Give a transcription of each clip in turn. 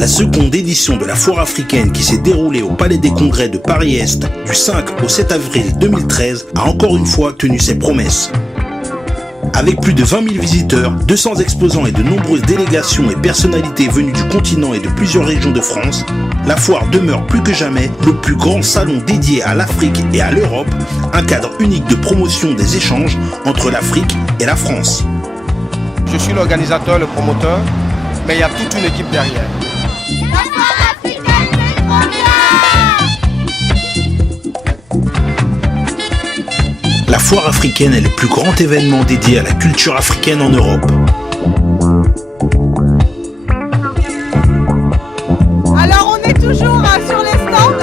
La seconde édition de la foire africaine qui s'est déroulée au Palais des Congrès de Paris-Est du 5 au 7 avril 2013 a encore une fois tenu ses promesses. Avec plus de 20 000 visiteurs, 200 exposants et de nombreuses délégations et personnalités venues du continent et de plusieurs régions de France, la foire demeure plus que jamais le plus grand salon dédié à l'Afrique et à l'Europe, un cadre unique de promotion des échanges entre l'Afrique et la France. Je suis l'organisateur, le promoteur, mais il y a toute une équipe derrière. La foire africaine, c'est trop bien! La foire africaine est le plus grand événement dédié à la culture africaine en Europe. Alors on est toujours sur les stands.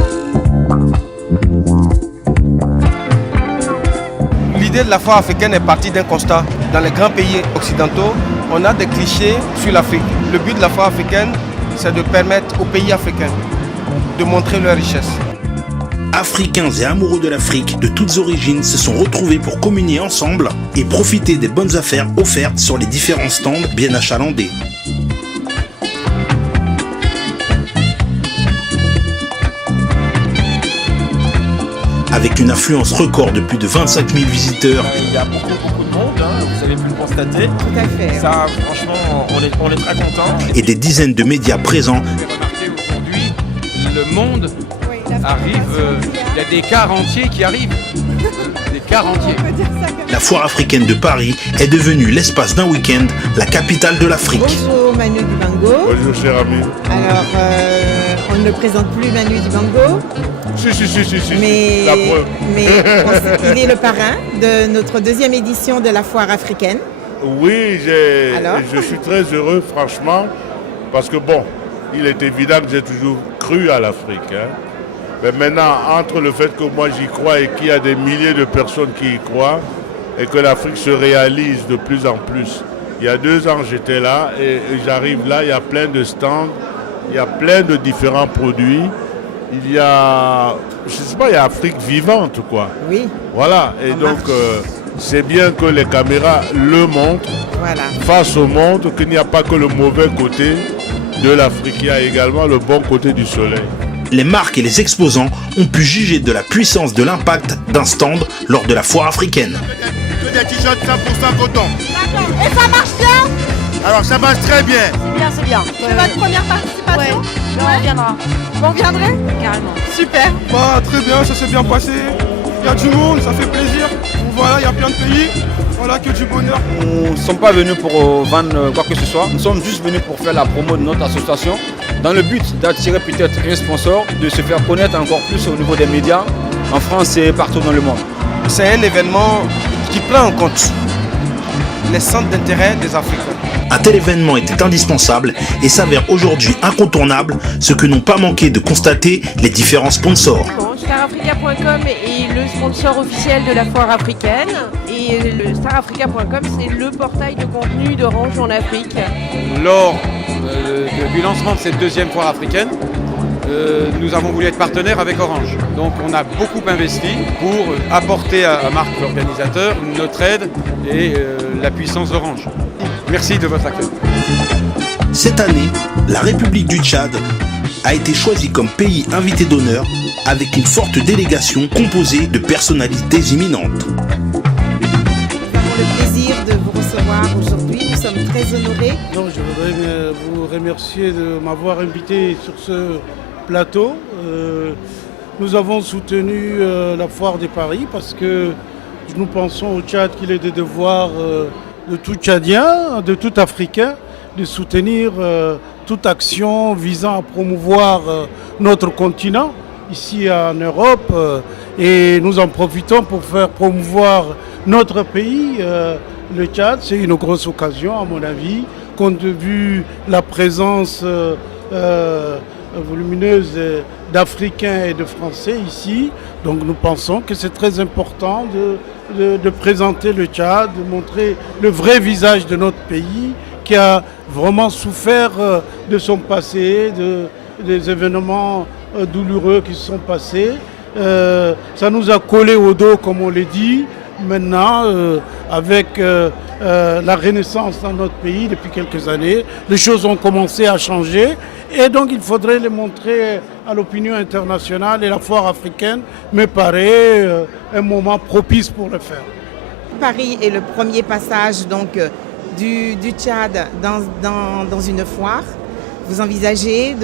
L'idée de la foire africaine est partie d'un constat. Dans les grands pays occidentaux, on a des clichés sur l'Afrique. Le but de la foire africaine, c'est de permettre aux pays africains de montrer leur richesse. Africains et amoureux de l'Afrique de toutes origines se sont retrouvés pour communier ensemble et profiter des bonnes affaires offertes sur les différents stands bien achalandés. Avec une affluence record de plus de 25 000 visiteurs. Il y a beaucoup de monde, hein, vous avez pu le constater. Tout à fait. Ça, franchement, on est très contents. Et des dizaines de médias présents. Vous avez remarqué aujourd'hui, le monde arrive, il y a des quarts entiers qui arrivent. Des quarts entiers. La foire africaine de Paris est devenue l'espace d'un week-end, la capitale de l'Afrique. Bonjour Manu Dibango. Bonjour cher ami. Alors on ne présente plus Manu Dibango, Si. mais, La preuve. il est le parrain de notre deuxième édition de la foire africaine. Oui, Alors je suis très heureux franchement, parce que bon, il est évident que j'ai toujours cru à l'Afrique. Hein. Mais maintenant, entre le fait que moi j'y crois et qu'il y a des milliers de personnes qui y croient, et que l'Afrique se réalise de plus en plus. Il y a 2 ans, j'étais là, et j'arrive là, il y a plein de stands, il y a plein de différents produits. Il y a, je sais pas, il y a Afrique vivante, quoi. Oui. Voilà, et donc c'est bien que les caméras le montrent, Voilà. face au monde, qu'il n'y a pas que le mauvais côté de l'Afrique, il y a également le bon côté du soleil. Les marques et les exposants ont pu juger de la puissance de l'impact d'un stand lors de la foire africaine. Que des t-shirts 100% coton. D'accord. Et ça marche bien? Alors ça marche très bien. C'est bien. C'est votre première participation? On reviendra. Vous reviendrez? Carrément. Super. Bah, très bien, ça s'est bien passé. Il y a du monde, ça fait plaisir. Voilà, il y a plein de pays. Voilà, que du bonheur. Nous ne sommes pas venus pour vendre quoi que ce soit. Nous sommes juste venus pour faire la promo de notre association dans le but d'attirer peut-être un sponsor, de se faire connaître encore plus au niveau des médias en France et partout dans le monde. C'est un événement qui prend en compte les centres d'intérêt des Africains. Un tel événement était indispensable et s'avère aujourd'hui incontournable, ce que n'ont pas manqué de constater les différents sponsors. Starafrica.com est le sponsor officiel de la foire africaine et le starafrica.com c'est le portail de contenu d'Orange en Afrique. Lors du lancement de cette deuxième foire africaine, nous avons voulu être partenaire avec Orange. Donc on a beaucoup investi pour apporter à Marc l'organisateur notre aide et la puissance d'Orange. Merci de votre accueil. Cette année, la République du Tchad a été choisie comme pays invité d'honneur avec une forte délégation composée de personnalités imminentes. Nous avons le plaisir de vous recevoir aujourd'hui. Nous sommes très honorés. Donc, je voudrais vous remercier de m'avoir invité sur ce plateau. Nous avons soutenu la foire de Paris parce que nous pensons au Tchad qu'il est de devoir de tout Tchadien, de tout Africain, de soutenir toute action visant à promouvoir notre continent ici en Europe. Et nous en profitons pour faire promouvoir notre pays, le Tchad. C'est une grosse occasion à mon avis, compte tenu de la présence volumineuse d'Africains et de Français ici. Donc nous pensons que c'est très important de présenter le Tchad, de montrer le vrai visage de notre pays qui a vraiment souffert de son passé, des événements douloureux qui se sont passés. Ça nous a collé au dos, comme on l'a dit, Maintenant, avec la renaissance dans notre pays depuis quelques années, les choses ont commencé à changer et donc il faudrait les montrer à l'opinion internationale et la foire africaine me paraît un moment propice pour le faire. Paris est le premier passage donc, du Tchad dans une foire. Vous envisagez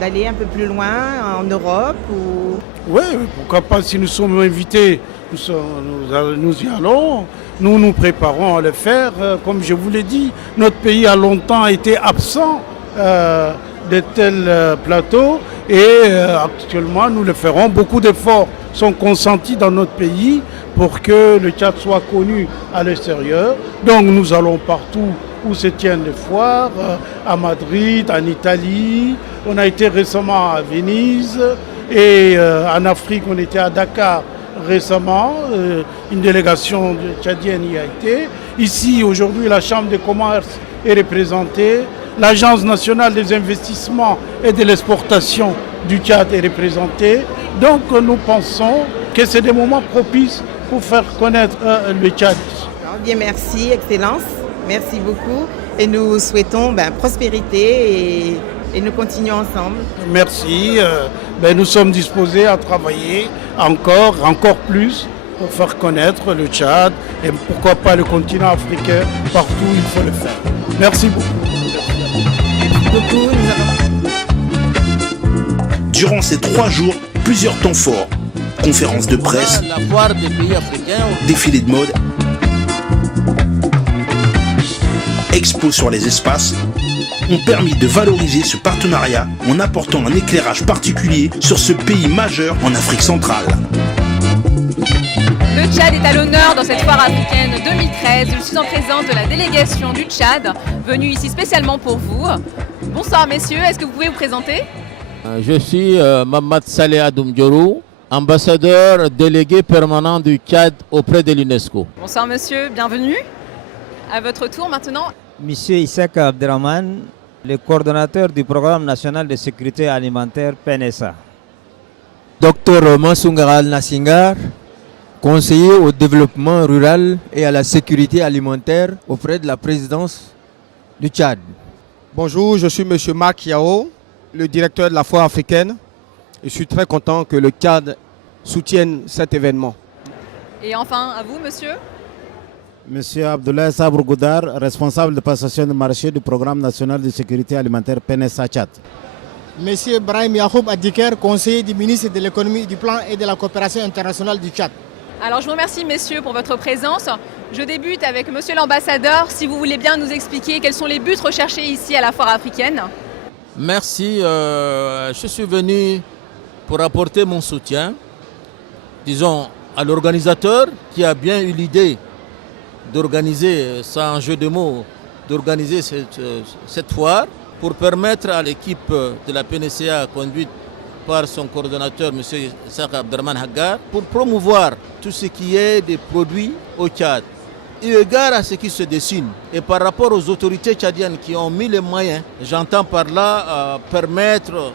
d'aller un peu plus loin en Europe ou... Oui, pourquoi pas, si nous sommes invités, nous y allons. Nous nous préparons à le faire. Comme je vous l'ai dit, notre pays a longtemps été absent de tels plateaux et actuellement nous le ferons. Beaucoup d'efforts sont consentis dans notre pays pour que le Tchad soit connu à l'extérieur. Donc nous allons partout où se tiennent les foires, à Madrid, en Italie. On a été récemment à Venise et en Afrique, on était à Dakar récemment. Une délégation tchadienne y a été. Ici, aujourd'hui, la Chambre de commerce est représentée. L'Agence nationale des investissements et de l'exportation du Tchad est représentée. Donc nous pensons que c'est des moments propices pour faire connaître le Tchad. Bien, merci, Excellence. Merci beaucoup. Et nous souhaitons prospérité et nous continuons ensemble. Merci. Nous sommes disposés à travailler encore plus pour faire connaître le Tchad et pourquoi pas le continent africain partout où il faut le faire. Merci beaucoup. Durant ces 3 jours, plusieurs temps forts, conférences de presse, défilés de mode, expos sur les espaces, ont permis de valoriser ce partenariat en apportant un éclairage particulier sur ce pays majeur en Afrique centrale. Le Tchad est à l'honneur dans cette foire africaine 2013. Je suis en présence de la délégation du Tchad, venue ici spécialement pour vous. Bonsoir messieurs, est-ce que vous pouvez vous présenter? Je suis Mamad Saleh Adoumdiorou, ambassadeur délégué permanent du Tchad auprès de l'UNESCO. Bonsoir monsieur, bienvenue. À votre tour maintenant. Monsieur Issaq Abderrahman, le coordonnateur du programme national de sécurité alimentaire PNSA. Docteur Mansoungara Al-Nassingar, conseiller au développement rural et à la sécurité alimentaire auprès de la présidence du Tchad. Bonjour, je suis M. Marc Yao, le directeur de la foire africaine. Je suis très content que le Tchad soutienne cet événement. Et enfin, à vous, monsieur. Monsieur Abdoulaye Sabr Goudar, responsable de passation de marché du programme national de sécurité alimentaire PNSA Tchad. Monsieur Brahim Yahoub Adiker, conseiller du ministre de l'économie, du plan et de la coopération internationale du Tchad. Alors je vous remercie messieurs pour votre présence. Je débute avec monsieur l'ambassadeur, si vous voulez bien nous expliquer quels sont les buts recherchés ici à la foire africaine. Merci, je suis venu pour apporter mon soutien, disons, à l'organisateur qui a bien eu l'idée d'organiser, sans jeu de mots, d'organiser cette foire pour permettre à l'équipe de la PNCA conduite par son coordonnateur, M. Issaq Abderrahman Haggar, pour promouvoir tout ce qui est des produits au Tchad. Eu égard à ce qui se dessine et par rapport aux autorités tchadiennes qui ont mis les moyens, j'entends par là permettre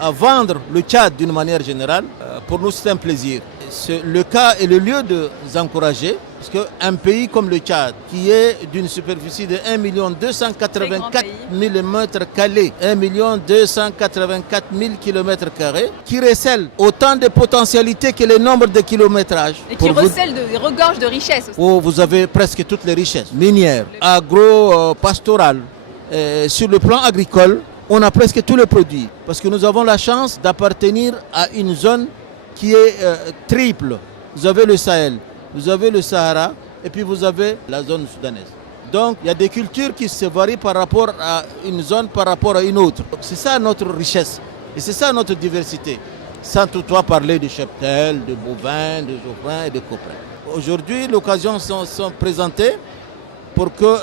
à vendre le Tchad d'une manière générale, pour nous c'est un plaisir. Le cas et le lieu de nous encourager, parce qu'un pays comme le Tchad, qui est d'une superficie de 1 284 000 m², 1 284 000 km², qui recèle autant de potentialités que le nombre de kilométrages. Et qui recèle des regorges de richesses aussi. Où vous avez presque toutes les richesses, minières, agro-pastorales. Sur le plan agricole, on a presque tous les produits, parce que nous avons la chance d'appartenir à une zone qui est triple. Vous avez le Sahel, vous avez le Sahara et puis vous avez la zone soudanaise. Donc il y a des cultures qui se varient par rapport à une zone par rapport à une autre. C'est ça notre richesse et c'est ça notre diversité. Sans toutefois parler de cheptels, de bovins, de ovins et de coprins. Aujourd'hui, l'occasion sont présentées pour que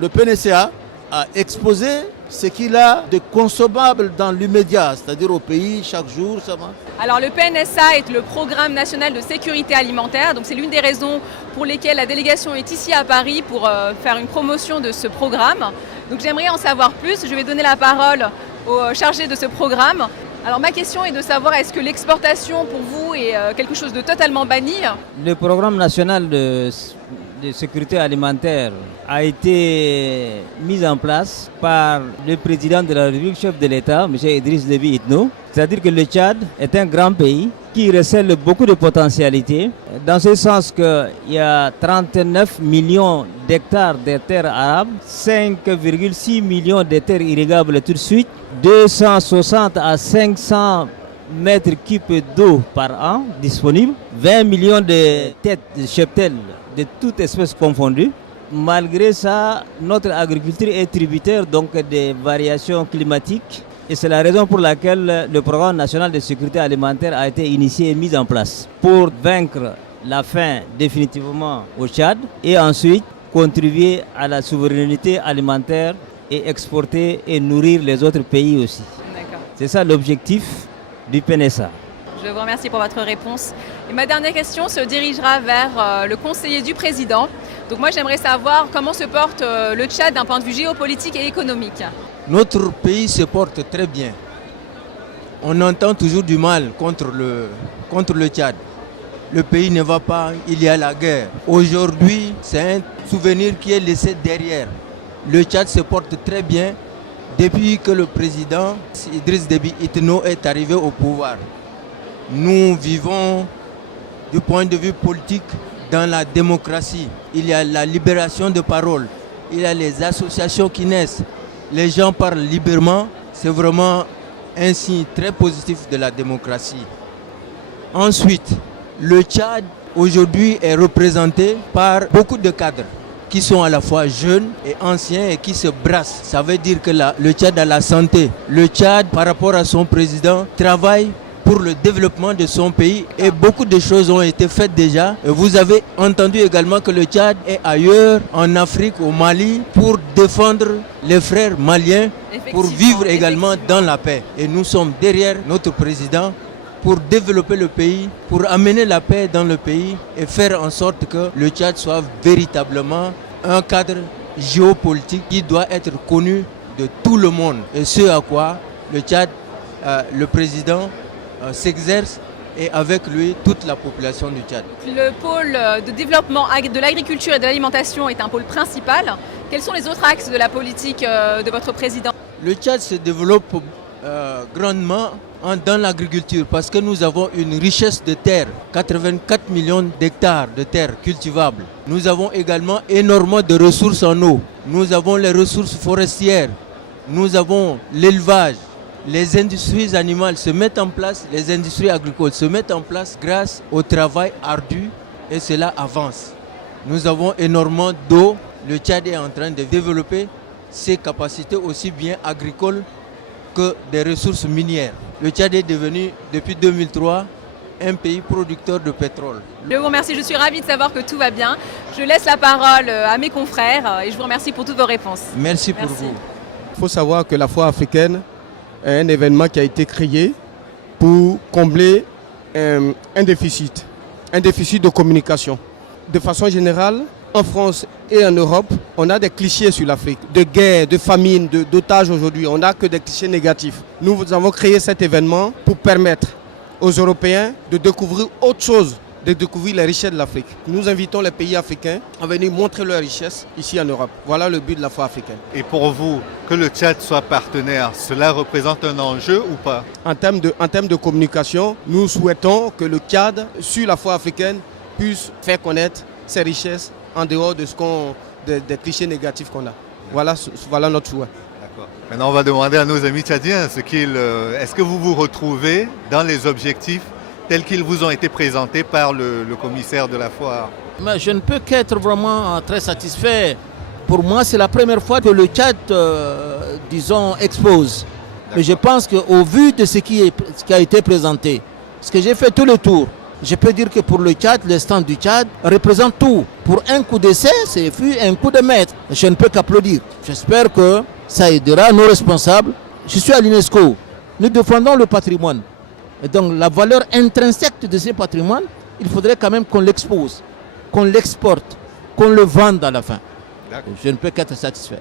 le PNCA a exposé ce qu'il a de consommable dans l'immédiat, c'est-à-dire au pays, chaque jour, ça va. Alors le PNSA est le Programme national de sécurité alimentaire, donc c'est l'une des raisons pour lesquelles la délégation est ici à Paris pour faire une promotion de ce programme. Donc j'aimerais en savoir plus, je vais donner la parole au chargé de ce programme. Alors ma question est de savoir, est-ce que l'exportation pour vous est quelque chose de totalement banni? Le programme national de sécurité alimentaire a été mis en place par le président de la République, chef de l'État, M. Idriss Déby Itno. C'est-à-dire que le Tchad est un grand pays qui recèle beaucoup de potentialités, dans ce sens qu'il y a 39 millions d'hectares de terres arables, 5,6 millions de terres irrigables tout de suite, 260 à 500 mètres cubes d'eau par an disponibles, 20 millions de têtes de cheptels de toutes espèces confondues. Malgré ça, notre agriculture est tributaire donc des variations climatiques. Et c'est la raison pour laquelle le programme national de sécurité alimentaire a été initié et mis en place pour vaincre la faim définitivement au Tchad et ensuite contribuer à la souveraineté alimentaire et exporter et nourrir les autres pays aussi. C'est ça l'objectif du PNSA. Je vous remercie pour votre réponse. Et ma dernière question se dirigera vers le conseiller du président. Donc moi j'aimerais savoir comment se porte le Tchad d'un point de vue géopolitique et économique. Notre pays se porte très bien. On entend toujours du mal contre le Tchad. Le pays ne va pas, il y a la guerre. Aujourd'hui, c'est un souvenir qui est laissé derrière. Le Tchad se porte très bien depuis que le président Idriss Déby Itno est arrivé au pouvoir. Nous vivons du point de vue politique dans la démocratie. Il y a la libération de parole, il y a les associations qui naissent. Les gens parlent librement, c'est vraiment un signe très positif de la démocratie. Ensuite, le Tchad aujourd'hui est représenté par beaucoup de cadres qui sont à la fois jeunes et anciens et qui se brassent. Ça veut dire que le Tchad a la santé. Le Tchad, par rapport à son président, travaille pour le développement de son pays et beaucoup de choses ont été faites déjà. Et vous avez entendu également que le Tchad est ailleurs, en Afrique, au Mali, pour défendre les frères maliens, pour vivre également dans la paix. Et nous sommes derrière notre président pour développer le pays, pour amener la paix dans le pays et faire en sorte que le Tchad soit véritablement un cadre géopolitique qui doit être connu de tout le monde. Et ce à quoi le Tchad, le président, s'exerce et avec lui toute la population du Tchad. Le pôle de développement de l'agriculture et de l'alimentation est un pôle principal. Quels sont les autres axes de la politique de votre président? Le Tchad se développe grandement dans l'agriculture parce que nous avons une richesse de terre, 84 millions d'hectares de terres cultivables. Nous avons également énormément de ressources en eau. Nous avons les ressources forestières, nous avons l'élevage. Les industries animales se mettent en place, les industries agricoles se mettent en place grâce au travail ardu et cela avance. Nous avons énormément d'eau. Le Tchad est en train de développer ses capacités aussi bien agricoles que des ressources minières. Le Tchad est devenu, depuis 2003, un pays producteur de pétrole. Je vous remercie, je suis ravie de savoir que tout va bien. Je laisse la parole à mes confrères et je vous remercie pour toutes vos réponses. Merci pour vous. Il faut savoir que la foire africaine est un événement qui a été créé pour combler un déficit de communication. De façon générale, en France et en Europe, on a des clichés sur l'Afrique, de guerre, de famine, d'otages aujourd'hui. On n'a que des clichés négatifs. Nous avons créé cet événement pour permettre aux Européens de découvrir autre chose, de découvrir les richesses de l'Afrique. Nous invitons les pays africains à venir montrer leurs richesses ici en Europe. Voilà le but de la foire africaine. Et pour vous, que le Tchad soit partenaire, cela représente un enjeu ou pas? En termes de communication, nous souhaitons que le Tchad, sur la foire africaine, puisse faire connaître ses richesses en dehors de des clichés négatifs qu'on a. Voilà notre souhait. D'accord. Maintenant, on va demander à nos amis tchadiens est-ce que vous vous retrouvez dans les objectifs tels qu'ils vous ont été présentés par le commissaire de la foire? Mais je ne peux qu'être vraiment très satisfait. Pour moi, c'est la première fois que le Tchad, expose. Mais je pense qu'au vu de ce qui a été présenté, parce que j'ai fait tout le tour, je peux dire que pour le Tchad, le stand du Tchad représente tout. Pour un coup d'essai, c'est un coup de maître. Je ne peux qu'applaudir. J'espère que ça aidera nos responsables. Je suis à l'UNESCO. Nous défendons le patrimoine. Et donc la valeur intrinsèque de ce patrimoine, il faudrait quand même qu'on l'expose, qu'on l'exporte, qu'on le vende à la fin. Je ne peux qu'être satisfait.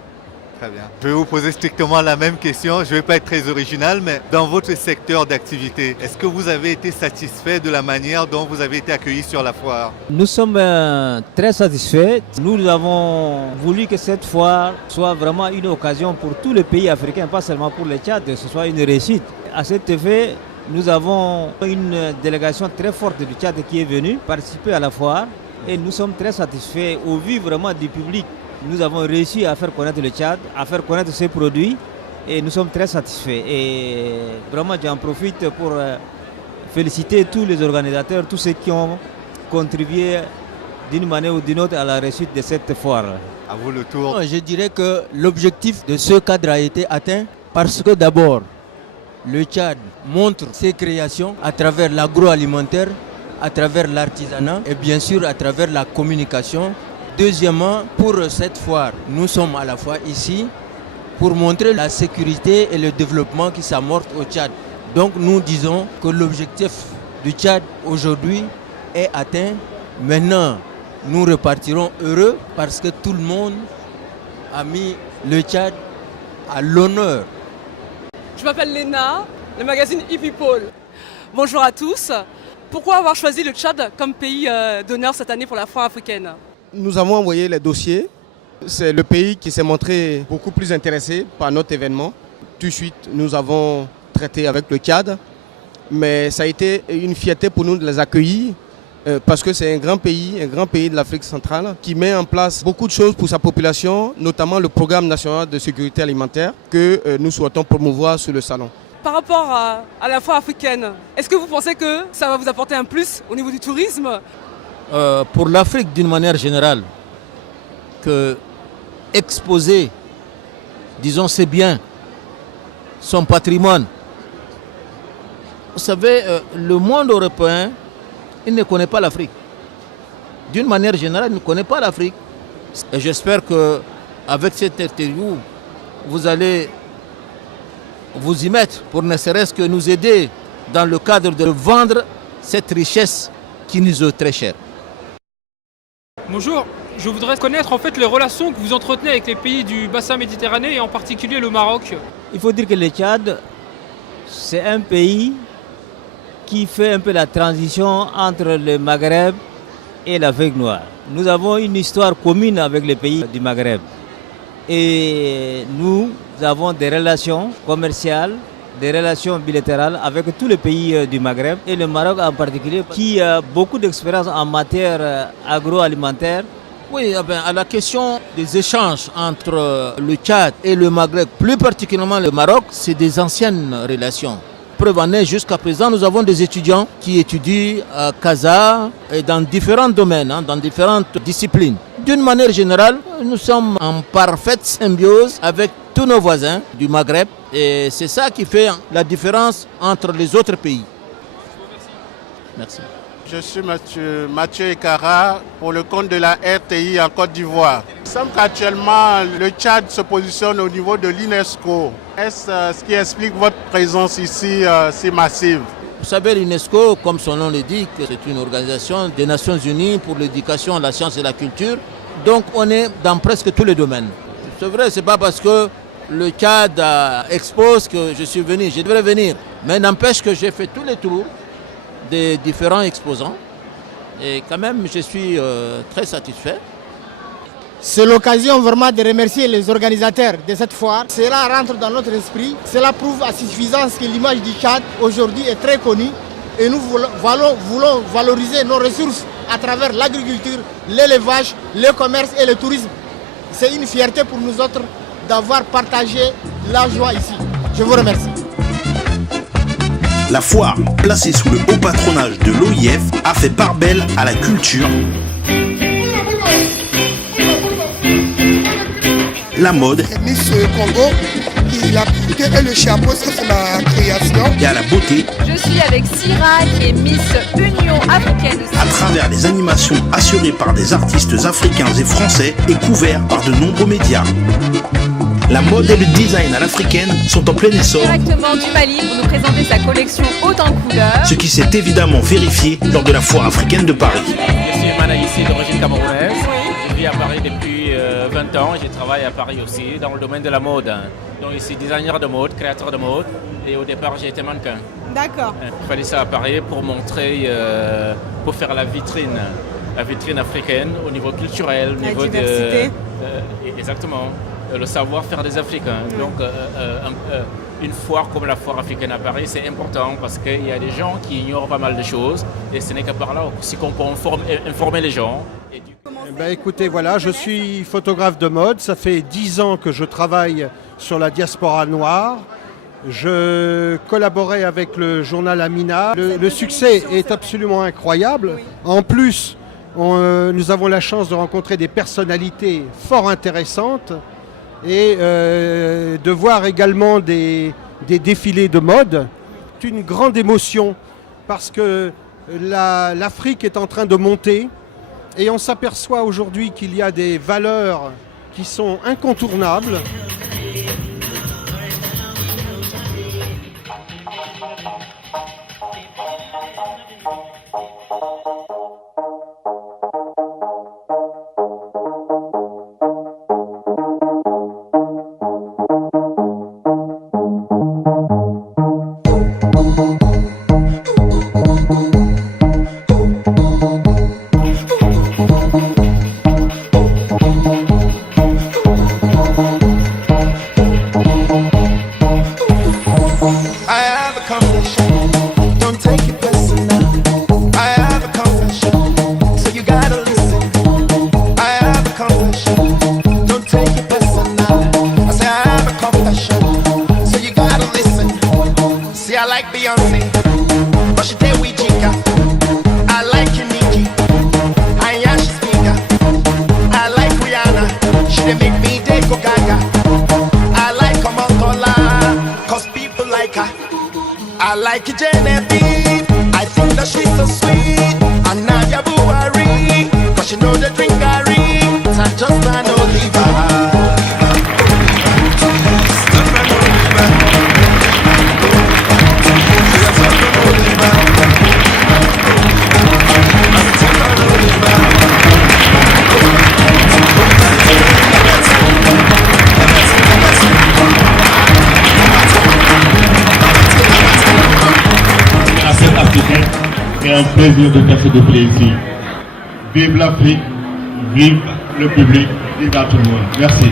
Très bien. Je vais vous poser strictement la même question. Je ne vais pas être très original, mais dans votre secteur d'activité, est-ce que vous avez été satisfait de la manière dont vous avez été accueillis sur la foire? Nous sommes très satisfaits. Nous avons voulu que cette foire soit vraiment une occasion pour tous les pays africains, pas seulement pour le Tchad, que ce soit une réussite. À cet effet, nous avons une délégation très forte du Tchad qui est venue participer à la foire et nous sommes très satisfaits au vu vraiment du public. Nous avons réussi à faire connaître le Tchad, à faire connaître ses produits et nous sommes très satisfaits. Et vraiment, j'en profite pour féliciter tous les organisateurs, tous ceux qui ont contribué d'une manière ou d'une autre à la réussite de cette foire. À vous le tour. Je dirais que l'objectif de ce cadre a été atteint parce que d'abord, le Tchad montre ses créations à travers l'agroalimentaire, à travers l'artisanat et bien sûr à travers la communication. Deuxièmement, pour cette foire, nous sommes à la fois ici pour montrer la sécurité et le développement qui s'amorce au Tchad. Donc nous disons que l'objectif du Tchad aujourd'hui est atteint. Maintenant, nous repartirons heureux parce que tout le monde a mis le Tchad à l'honneur. Je m'appelle Léna, le magazine e-People. Bonjour à tous. Pourquoi avoir choisi le Tchad comme pays d'honneur cette année pour la foire africaine? Nous avons envoyé les dossiers. C'est le pays qui s'est montré beaucoup plus intéressé par notre événement. Tout de suite, nous avons traité avec le Tchad. Mais ça a été une fierté pour nous de les accueillir parce que c'est un grand pays de l'Afrique centrale qui met en place beaucoup de choses pour sa population, notamment le programme national de sécurité alimentaire que nous souhaitons promouvoir sur le salon. Par rapport à la foire africaine, est-ce que vous pensez que ça va vous apporter un plus au niveau du tourisme? Pour l'Afrique d'une manière générale, que exposer, disons, ses biens, son patrimoine. Vous savez, le monde européen, il ne connaît pas l'Afrique. D'une manière générale, il ne connaît pas l'Afrique. Et j'espère qu'avec cette interview, vous allez vous y mettre pour ne serait-ce que nous aider dans le cadre de vendre cette richesse qui nous est très chère. Bonjour, je voudrais connaître en fait les relations que vous entretenez avec les pays du bassin méditerranéen et en particulier le Maroc. Il faut dire que le Tchad, c'est un pays qui fait un peu la transition entre le Maghreb et l'Afrique noire. Nous avons une histoire commune avec les pays du Maghreb. Et nous avons des relations commerciales, des relations bilatérales avec tous les pays du Maghreb et le Maroc en particulier qui a beaucoup d'expérience en matière agroalimentaire. Oui, à la question des échanges entre le Tchad et le Maghreb, plus particulièrement le Maroc, c'est des anciennes relations. Preuve en est, jusqu'à présent, nous avons des étudiants qui étudient à Casa et dans différents domaines, dans différentes disciplines. D'une manière générale, nous sommes en parfaite symbiose avec tous nos voisins du Maghreb et c'est ça qui fait la différence entre les autres pays. Merci. Je suis Mathieu Ekara pour le compte de la RTI en Côte d'Ivoire. Il semble qu'actuellement le Tchad se positionne au niveau de l'UNESCO. Est-ce ce qui explique votre présence ici si massive? Vous savez, l'UNESCO, comme son nom l'indique, c'est une organisation des Nations Unies pour l'éducation, la science et la culture. Donc on est dans presque tous les domaines. C'est vrai, c'est pas parce que le Tchad expose que je suis venu, je devrais venir. Mais n'empêche que j'ai fait tous les tours des différents exposants et quand même je suis très satisfait. C'est l'occasion vraiment de remercier les organisateurs de cette foire. Cela rentre dans notre esprit, cela prouve à suffisance que l'image du Tchad aujourd'hui est très connue et nous voulons valoriser nos ressources à travers l'agriculture, l'élevage, le commerce et le tourisme. C'est une fierté pour nous autres d'avoir partagé la joie ici. Je vous remercie. La foire, placée sous le haut patronage de l'OIF, a fait part belle à la culture, la mode Miss Congo, qui est le chapeau, ça c'est ma création, et à la beauté. Je suis avec Syrah qui est Miss Union africaine. À travers les animations assurées par des artistes africains et français et couverts par de nombreux médias. La mode et le design à l'africaine sont en plein essor. Directement du Mali pour nous présenter sa collection haute en couleurs. Ce qui s'est évidemment vérifié lors de la foire africaine de Paris. Je suis Mana ici d'origine camerounaise. Je vis à Paris depuis 20 ans. Je travaille à Paris aussi dans le domaine de la mode. Donc je suis designer de mode, créateur de mode. Et au départ, j'ai été mannequin. D'accord. Il fallait ça à Paris pour montrer, pour faire la vitrine africaine au niveau culturel, au niveau diversité. Exactement, le savoir-faire des Africains. Donc une foire comme la foire africaine à Paris, c'est important parce qu'il y a des gens qui ignorent pas mal de choses et ce n'est que par là aussi qu'on peut informer les gens. Écoutez, voilà, je suis photographe de mode. Ça fait 10 ans que je travaille sur la diaspora noire. Je collaborais avec le journal Amina. Le succès est absolument incroyable. En plus, nous avons la chance de rencontrer des personnalités fort intéressantes et de voir également des défilés de mode. C'est une grande émotion parce que l'Afrique est en train de monter et on s'aperçoit aujourd'hui qu'il y a des valeurs qui sont incontournables. C'est un plaisir de passer de plaisir. Vive l'Afrique, vive le public, vive à tout le monde. Merci.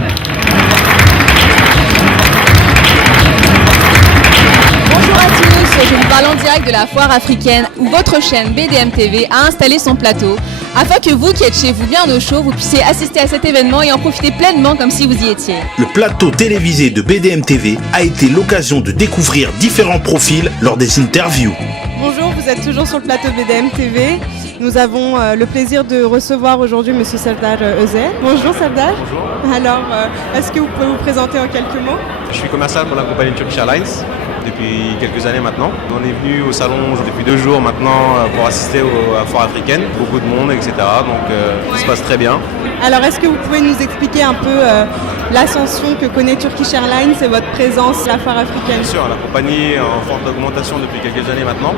Bonjour à tous, je vous parle en direct de la foire africaine où votre chaîne BDM TV a installé son plateau afin que vous qui êtes chez vous bien au chaud, vous puissiez assister à cet événement et en profiter pleinement comme si vous y étiez. Le plateau télévisé de BDM TV a été l'occasion de découvrir différents profils lors des interviews. Bonjour, vous êtes toujours sur le plateau BDM TV. Nous avons le plaisir de recevoir aujourd'hui M. Serdar Özer. Bonjour Serdar. Bonjour. Alors, est-ce que vous pouvez vous présenter en quelques mots? Je suis commercial pour la compagnie Turkish Airlines depuis quelques années maintenant. On est venu au salon depuis 2 jours maintenant pour assister à la foire africaine. Beaucoup de monde, etc. Donc ça se passe très bien. Alors, est-ce que vous pouvez nous expliquer un peu l'ascension que connaît Turkish Airlines et votre présence à la foire africaine? Bien sûr, la compagnie est en forte augmentation depuis quelques années maintenant.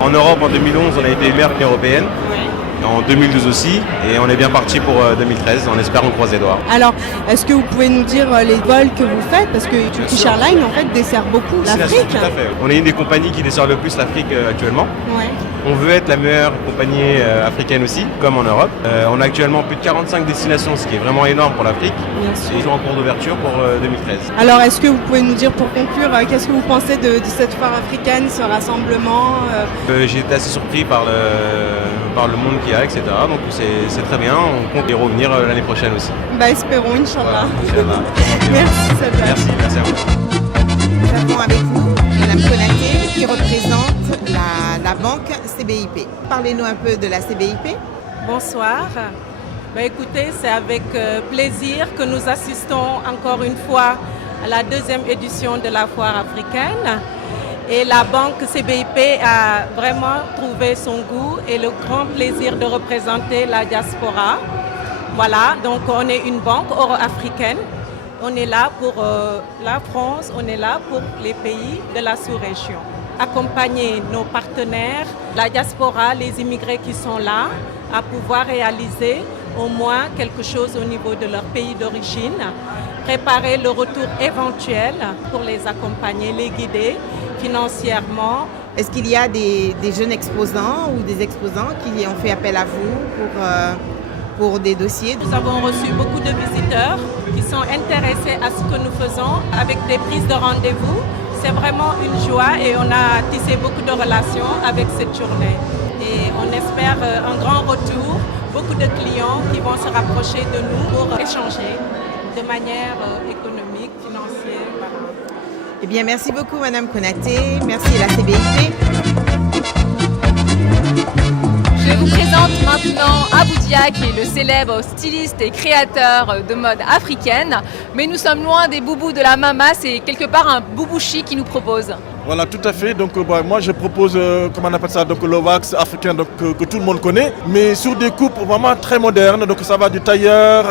En Europe, en 2011, on a été meilleure qu'une européenne. En 2012 aussi, et on est bien parti pour 2013, on espère, on croise les doigts. Alors, est-ce que vous pouvez nous dire les vols que vous faites? Parce que Turkish Airlines, en fait, dessert beaucoup l'Afrique. Tout à fait. On est une des compagnies qui dessert le plus l'Afrique actuellement. Ouais. On veut être la meilleure compagnie africaine aussi, comme en Europe. On a actuellement plus de 45 destinations, ce qui est vraiment énorme pour l'Afrique. Et ils sont en cours d'ouverture pour 2013. Alors, est-ce que vous pouvez nous dire, pour conclure, qu'est-ce que vous pensez de cette foire africaine, ce rassemblement? J'ai été assez surpris par le monde qu'il y a, etc. Donc c'est très bien, on compte y revenir l'année prochaine aussi. Bah, espérons, Inch'Allah. Voilà, Merci, Serdar. Merci à vous. Nous avons avec nous Mme Konaté qui représente la banque CBIP. Parlez-nous un peu de la CBIP. Bonsoir. Écoutez, c'est avec plaisir que nous assistons encore une fois à la 2e édition de la foire africaine. Et la banque CBIP a vraiment trouvé son goût et le grand plaisir de représenter la diaspora. Voilà, donc on est une banque euro-africaine. On est là pour la France, on est là pour les pays de la sous-région. Accompagner nos partenaires, la diaspora, les immigrés qui sont là, à pouvoir réaliser au moins quelque chose au niveau de leur pays d'origine, préparer le retour éventuel pour les accompagner, les guider financièrement. Est-ce qu'il y a des jeunes exposants ou des exposants qui ont fait appel à vous pour des dossiers? Nous avons reçu beaucoup de visiteurs qui sont intéressés à ce que nous faisons avec des prises de rendez-vous. C'est vraiment une joie et on a tissé beaucoup de relations avec cette journée. Et on espère un grand retour, beaucoup de clients qui vont se rapprocher de nous pour échanger de manière économique, financière. Voilà. Eh bien, merci beaucoup Madame Konaté, merci à la CBIP. Je vous présente maintenant Aboudia, qui est le célèbre styliste et créateur de mode africaine. Mais nous sommes loin des boubous de la mama, c'est quelque part un boubouchi qui nous propose. Voilà, tout à fait. Donc, moi, je propose, comment on appelle ça, donc, le wax africain donc, que tout le monde connaît, mais sur des coupes vraiment très modernes. Donc, ça va du tailleur,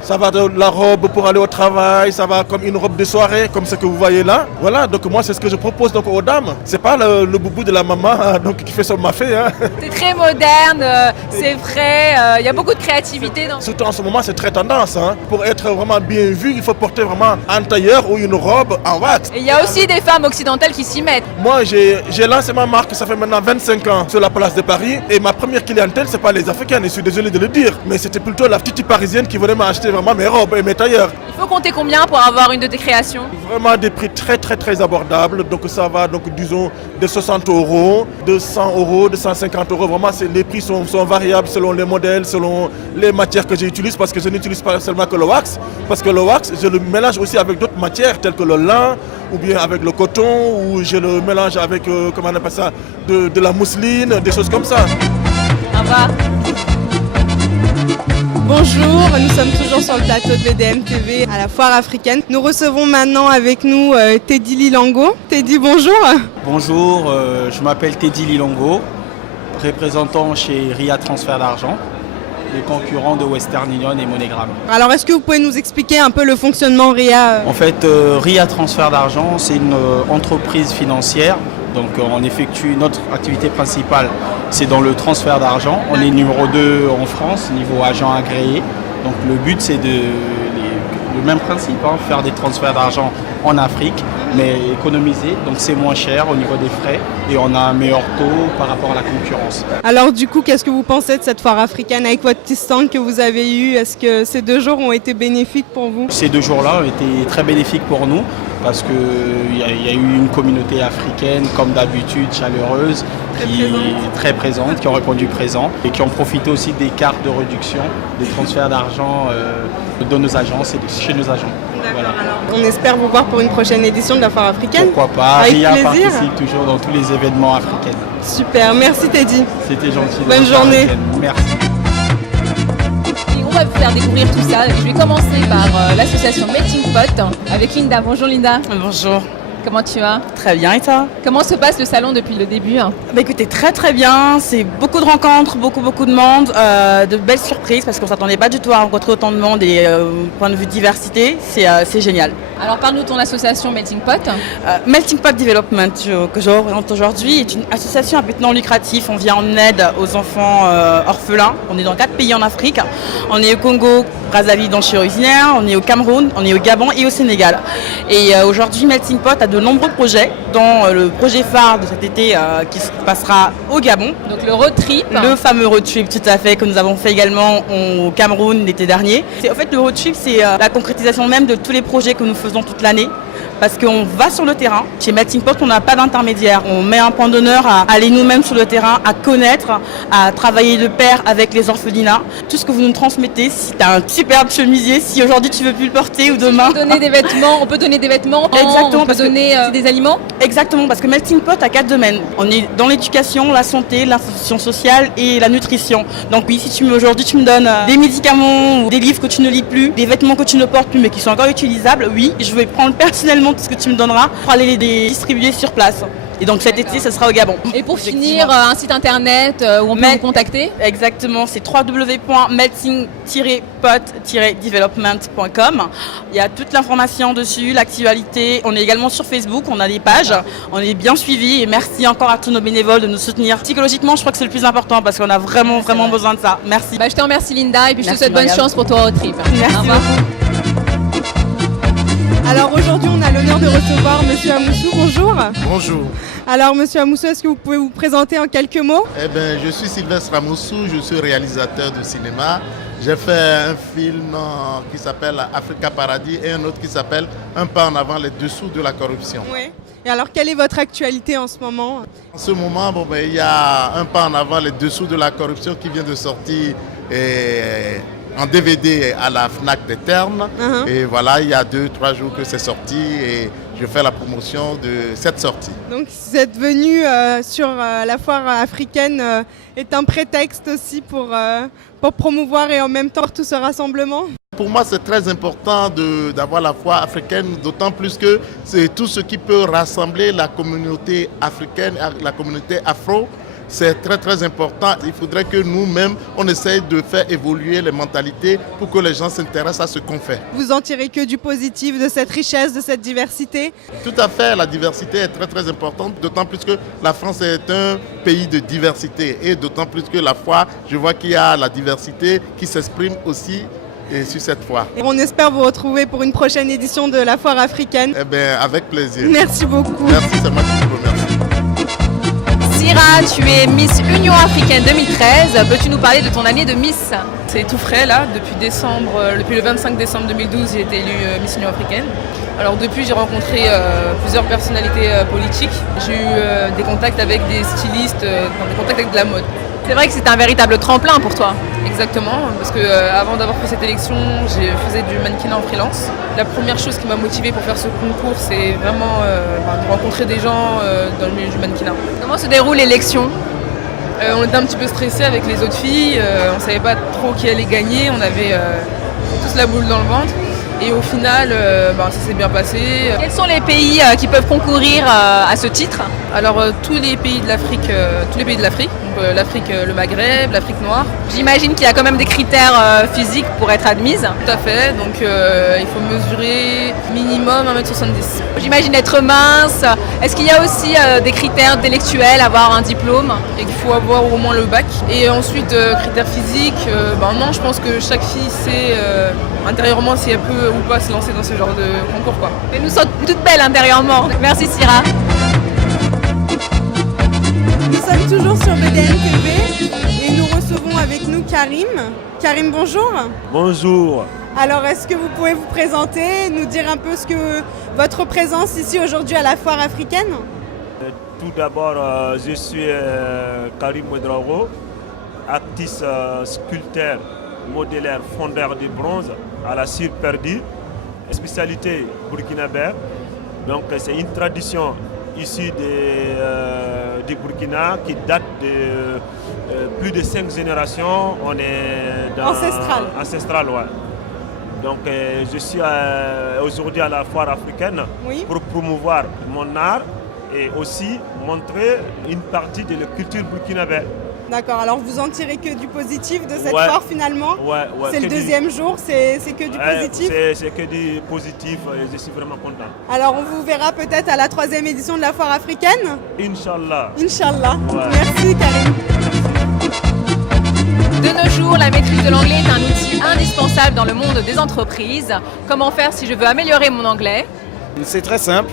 ça va de la robe pour aller au travail, ça va comme une robe de soirée, comme ce que vous voyez là. Voilà, donc moi, c'est ce que je propose donc, aux dames. C'est pas le boubou de la maman donc, qui fait son mafé. Hein. C'est très moderne, c'est vrai, il y a beaucoup de créativité. Surtout en ce moment, c'est très tendance. Hein. Pour être vraiment bien vu, il faut porter vraiment un tailleur ou une robe en wax. Et il y a aussi des femmes occidentales qui s'y mettent. Moi, j'ai lancé ma marque, ça fait maintenant 25 ans sur la place de Paris. Et ma première clientèle, c'est pas les Africaines, je suis désolé de le dire. Mais c'était plutôt la petite parisienne qui venait m'acheter vraiment mes robes et mes tailleurs. Il faut compter combien pour avoir une de tes créations? Vraiment des prix très très très abordables. Donc ça va, donc, disons, de 60 €, de 100 €, de 150 €. Vraiment, les prix sont variables selon les modèles, selon les matières que j'utilise. Parce que je n'utilise pas seulement que le wax. Parce que le wax, je le mélange aussi avec d'autres matières, telles que le lin, ou bien avec le coton, ou je le mélange avec, comment on appelle ça, de la mousseline, des choses comme ça. Au revoir. Bonjour, nous sommes toujours sur le plateau de BDM TV à la foire africaine. Nous recevons maintenant avec nous Teddy Lilongo. Teddy, bonjour. Bonjour, je m'appelle Teddy Lilongo, représentant chez RIA Transfert d'Argent, les concurrents de Western Union et MoneyGram. Alors, est-ce que vous pouvez nous expliquer un peu le fonctionnement RIA? En fait, RIA Transfert d'Argent, c'est une entreprise financière. Donc, on effectue notre activité principale, c'est dans le transfert d'argent. On est numéro 2 en France, niveau agent agréé. Donc, le but, c'est le même principe, hein, faire des transferts d'argent en Afrique, mais économiser. Donc, c'est moins cher au niveau des frais et on a un meilleur taux par rapport à la concurrence. Alors, du coup, qu'est-ce que vous pensez de cette foire africaine avec votre petit stand que vous avez eu? Est-ce que ces 2 jours ont été bénéfiques pour vous? Ces 2 jours-là ont été très bénéfiques pour nous, parce qu'il y a eu une communauté africaine, comme d'habitude, chaleureuse, qui est très présente, qui ont répondu présent et qui ont profité aussi des cartes de réduction, des transferts d'argent de nos agences et chez nos agents. Voilà. On espère vous voir pour une prochaine édition de la foire africaine. Pourquoi pas, avec RIA plaisir. participe toujours dans tous les événements africains. Super, merci Teddy. C'était gentil. Bonne journée. Merci. On va vous faire découvrir tout ça. Je vais commencer par l'association Melting Pot avec Linda. Bonjour Linda. Bonjour. Comment tu vas? Très bien, et toi? Comment se passe le salon depuis le début? Écoutez, très très bien, c'est beaucoup de rencontres, beaucoup de monde, de belles surprises parce qu'on ne s'attendait pas du tout à rencontrer autant de monde et point de vue diversité, c'est génial. Alors parle-nous de ton association Melting Pot. Melting Pot Development que je représente aujourd'hui est une association à but non lucratif. On vient en aide aux enfants orphelins. On est dans 4 pays en Afrique. On est au Congo, Brazzaville dont je suis originaire, on est au Cameroun, on est au Gabon et au Sénégal. Et aujourd'hui Melting Pot a de nombreux projets, dont le projet phare de cet été qui se passera au Gabon. Donc le road trip. Le fameux road trip, tout à fait, que nous avons fait également au Cameroun l'été dernier. En fait, le road trip, c'est la concrétisation même de tous les projets que nous faisons toute l'année. Parce qu'on va sur le terrain. Chez Melting Pot, on n'a pas d'intermédiaire. On met un point d'honneur à aller nous-mêmes sur le terrain, à connaître, à travailler de pair avec les orphelinats. Tout ce que vous nous transmettez, si tu as un superbe chemisier, si aujourd'hui tu veux plus le porter ou demain. On peut donner des vêtements, Exactement, on peut donner des aliments. Exactement, parce que Melting Pot a 4 domaines. On est dans l'éducation, la santé, l'institution sociale et la nutrition. Donc oui, si aujourd'hui tu me donnes des médicaments ou des livres que tu ne lis plus, des vêtements que tu ne portes plus mais qui sont encore utilisables, oui, je vais prendre personnellement tout ce que tu me donneras pour aller les distribuer sur place. Et donc cet été, ce sera au Gabon. Et pour finir, un site internet où on peut vous contacter? Exactement, c'est www.melting-pot-development.com. Il y a toute l'information dessus, l'actualité. On est également sur Facebook, on a des pages, on est bien suivis. Et merci encore à tous nos bénévoles de nous soutenir. Psychologiquement, je crois que c'est le plus important parce qu'on a vraiment besoin de ça. Merci. Je te remercie Linda et puis je te Merci, souhaite bonne Marianne. chance pour ton road trip. Merci beaucoup. Alors aujourd'hui, on a l'honneur de recevoir Monsieur Amoussou. Bonjour. Bonjour. Alors Monsieur Amoussou, est-ce que vous pouvez vous présenter en quelques mots? Je suis Sylvestre Amoussou, je suis réalisateur de cinéma. J'ai fait un film qui s'appelle Africa Paradis et un autre qui s'appelle Un pas en avant, les dessous de la corruption. Oui. Et alors, quelle est votre actualité en ce moment? En ce moment, il y a Un pas en avant, les dessous de la corruption qui vient de sortir en DVD à la FNAC des Ternes. Et voilà, il y a 2-3 jours que c'est sorti et je fais la promotion de cette sortie. Donc cette venue sur la foire africaine est un prétexte aussi pour promouvoir et en même temps tout ce rassemblement? Pour moi, c'est très important d'avoir la foire africaine, d'autant plus que c'est tout ce qui peut rassembler la communauté africaine, la communauté afro. C'est très important. Il faudrait que nous-mêmes, on essaye de faire évoluer les mentalités pour que les gens s'intéressent à ce qu'on fait. Vous en tirez que du positif de cette richesse, de cette diversité? Tout à fait, la diversité est très importante, d'autant plus que la France est un pays de diversité et d'autant plus que la foire, je vois qu'il y a la diversité qui s'exprime aussi sur cette foire. Et on espère vous retrouver pour une prochaine édition de la foire africaine. Avec plaisir. Merci beaucoup. Merci, c'est moi qui vous remercie. Syrah, tu es Miss Union Africaine 2013. Peux-tu nous parler de ton année de Miss? C'est tout frais là, depuis le 25 décembre 2012, j'ai été élue Miss Union Africaine. Alors depuis, j'ai rencontré plusieurs personnalités politiques. J'ai eu des contacts avec des stylistes, des contacts avec de la mode. C'est vrai que c'est un véritable tremplin pour toi. Exactement, parce que avant d'avoir fait cette élection, je faisais du mannequinat en freelance. La première chose qui m'a motivée pour faire ce concours, c'est vraiment de rencontrer des gens dans le milieu du mannequinat. Comment se déroule l'élection? On était un petit peu stressés avec les autres filles, on ne savait pas trop qui allait gagner, on avait tous la boule dans le ventre. Et au final, ça s'est bien passé. Quels sont les pays qui peuvent concourir à ce titre? Alors tous les pays de l'Afrique, donc l'Afrique, le Maghreb, l'Afrique noire. J'imagine qu'il y a quand même des critères physiques pour être admise. Tout à fait, donc il faut mesurer minimum 1m70. J'imagine être mince. Est-ce qu'il y a aussi des critères intellectuels, avoir un diplôme? Et qu'il faut avoir au moins le bac. Et ensuite, critères physiques, non, je pense que chaque fille sait intérieurement si elle peut ou pas se lancer dans ce genre de concours, quoi. Mais nous sommes toutes belles intérieurement. Merci Syrah. Nous sommes toujours sur BDM TV et nous recevons avec nous Karim. Karim, bonjour. Bonjour. Alors, est-ce que vous pouvez vous présenter, nous dire un peu ce que votre présence ici aujourd'hui à la foire africaine? Tout d'abord, je suis Karim Ouedraogo, artiste, sculpteur, modélaire, fondeur de bronze à la cire perdue, spécialité burkinabé. Donc c'est une tradition issue du Burkina qui date de plus de 5 générations. On est dans ancestral, ouais. Donc je suis aujourd'hui à la foire africaine pour promouvoir mon art et aussi montrer une partie de la culture burkinabé. D'accord, alors vous en tirez que du positif de cette foire finalement? Ouais. C'est le deuxième jour, c'est que du positif? C'est que du positif et je suis vraiment content. Alors on vous verra peut-être à la 3e édition de la foire africaine? Inch'Allah. Inch'Allah. Ouais. Merci Karim. De nos jours, la maîtrise de l'anglais est un outil indispensable dans le monde des entreprises. Comment faire si je veux améliorer mon anglais? C'est très simple.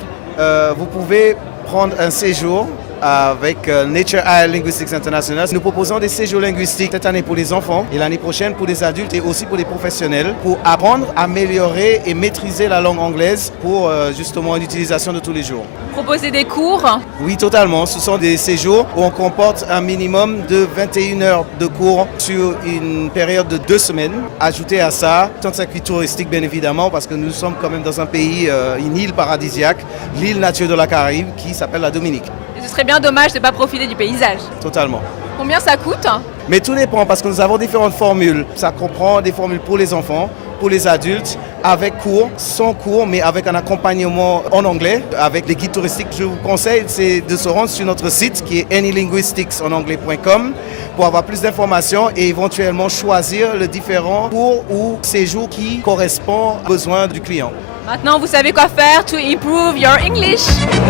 Vous pouvez prendre un séjour avec Nature Isle Linguistics International. Nous proposons des séjours linguistiques cette année pour les enfants et l'année prochaine pour les adultes et aussi pour les professionnels pour apprendre, améliorer et maîtriser la langue anglaise pour justement une utilisation de tous les jours. Proposer des cours? Oui, totalement. Ce sont des séjours où on comporte un minimum de 21 heures de cours sur une période de 2 semaines. Ajouté à ça, tout un circuit touristique bien évidemment parce que nous sommes quand même dans un pays, une île paradisiaque, l'île nature de la Caraïbe qui s'appelle la Dominique. Ce serait bien dommage de ne pas profiter du paysage. Totalement. Combien ça coûte? Mais tout dépend parce que nous avons différentes formules. Ça comprend des formules pour les enfants, pour les adultes, avec cours, sans cours, mais avec un accompagnement en anglais, avec les guides touristiques. Je vous conseille de se rendre sur notre site qui est anylinguisticsenanglais.com pour avoir plus d'informations et éventuellement choisir le différent cours ou séjour qui correspond aux besoins du client. Maintenant, vous savez quoi faire to improve your English.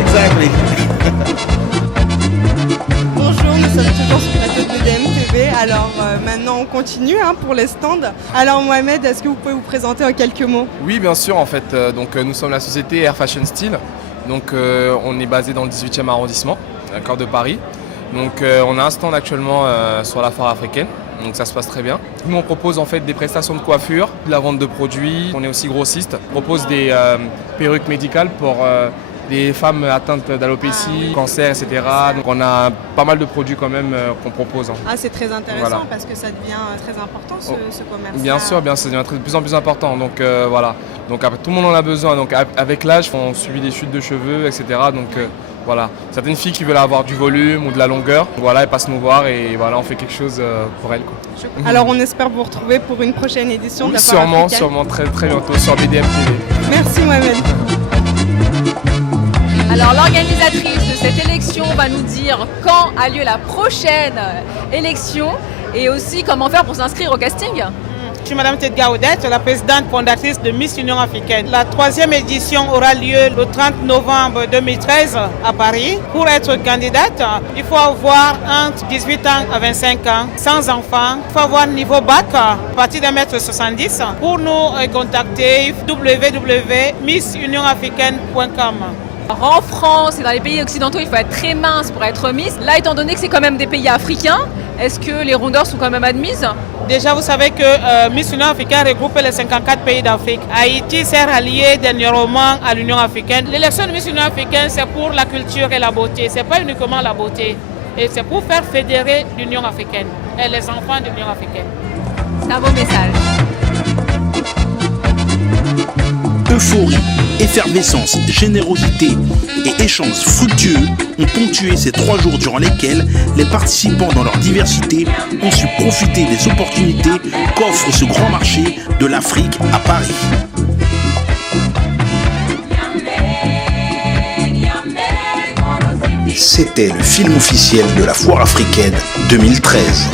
Exactly. Bonjour, nous sommes toujours sur le plateau de BDM TV. Alors maintenant on continue pour les stands. Alors Mohamed, est-ce que vous pouvez vous présenter en quelques mots? Oui, bien sûr. En fait, nous sommes la société Air Fashion Style. Donc on est basé dans le 18e arrondissement, d'accord, de Paris. Donc on a un stand actuellement sur la foire africaine. Donc ça se passe très bien. Nous on propose en fait des prestations de coiffure, de la vente de produits. On est aussi grossiste. On propose des perruques médicales pour des femmes atteintes d'alopécie, cancer, etc. Donc on a pas mal de produits quand même qu'on propose. Ah, c'est très intéressant parce que ça devient très important ce commerce. Bien sûr, ça devient de plus en plus important. Donc voilà. Donc tout le monde en a besoin. Donc avec l'âge, on subit des chutes de cheveux, etc. Donc voilà. Certaines filles qui veulent avoir du volume ou de la longueur, voilà, elles passent nous voir et voilà, on fait quelque chose pour elles, quoi. Alors on espère vous retrouver pour une prochaine édition de la foire africaine. Sûrement très très bientôt sur BDM TV. Merci Mohamed. Alors l'organisatrice de cette élection va nous dire quand a lieu la prochaine élection et aussi comment faire pour s'inscrire au casting. Je suis Madame Tedga Odette, la présidente fondatrice de Miss Union Africaine. La 3e édition aura lieu le 30 novembre 2013 à Paris. Pour être candidate, il faut avoir entre 18 ans à 25 ans, sans enfants. Il faut avoir niveau bac à partir d'1m70. Pour nous contacter, www.missunionafricaine.com. En France et dans les pays occidentaux, il faut être très mince pour être Miss. Là, étant donné que c'est quand même des pays africains, est-ce que les rondeurs sont quand même admises? Déjà, vous savez que Miss Union Africaine regroupe les 54 pays d'Afrique. Haïti s'est rallié dernièrement à l'Union africaine. L'élection de Miss Union Africaine, c'est pour la culture et la beauté. Ce n'est pas uniquement la beauté. Et c'est pour faire fédérer l'Union africaine et les enfants de l'Union africaine. C'est un beau message. Euphorie, effervescence, générosité et échanges fructueux ont ponctué ces 3 jours durant lesquels les participants dans leur diversité ont su profiter des opportunités qu'offre ce grand marché de l'Afrique à Paris. C'était le film officiel de la Foire africaine 2013.